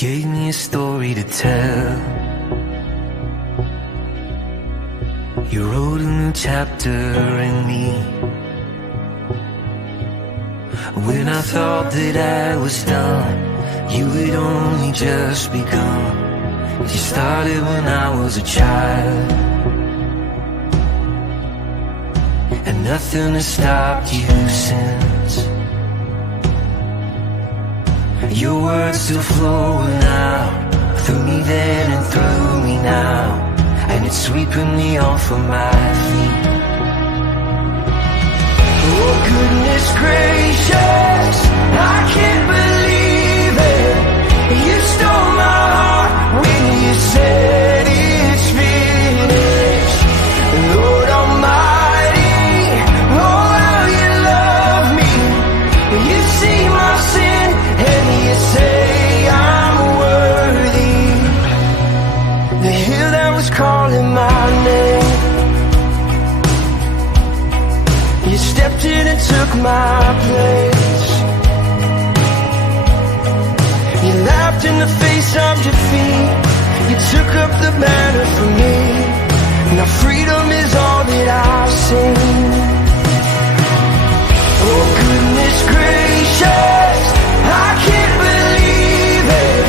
gave me a story to tell. You wrote a new chapter in me. When I thought that I was done, you had only just begun. You started when I was a child, and nothing has stopped you since. Your words still flowing out through me then and through me now, and it's sweeping me off of my feet. Oh goodness gracious, I can't believe it. You stole my heart when you said it's finished. Lord Almighty, oh how you love me. You see my sin and you say I'm worthy. The hill that was calling my name, you stepped in and took my place. You laughed in the face of defeat. You took up the banner for me. Now freedom is all that I sing. Oh goodness gracious, I can't believe it.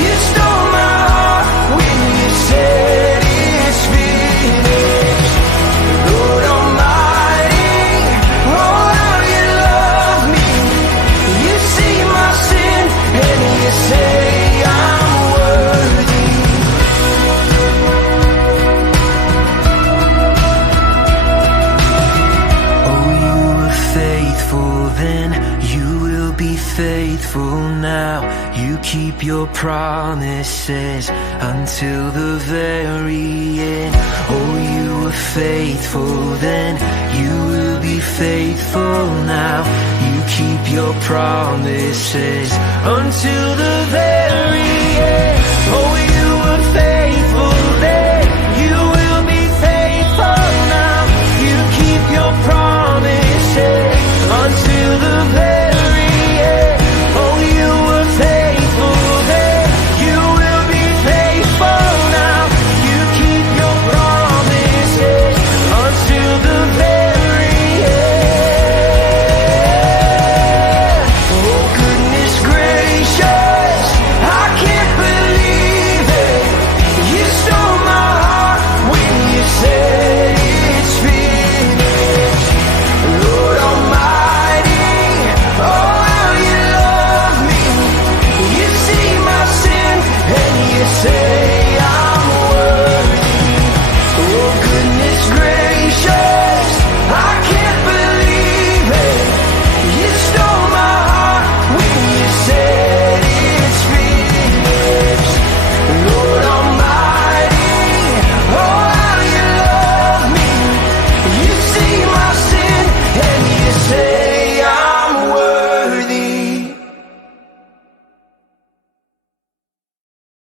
You stole my heart when you said it's finished. Lord Almighty, oh how you love me. You see my sin and you say I'm worthy. Oh, you were faithful then, you will be faithful now. You keep your promises until the very end. Oh, you were faithful then, you will be faithful now. You keep your promises until the very end. Oh, you were faithful then, you will be faithful now. You keep your promises until the very end.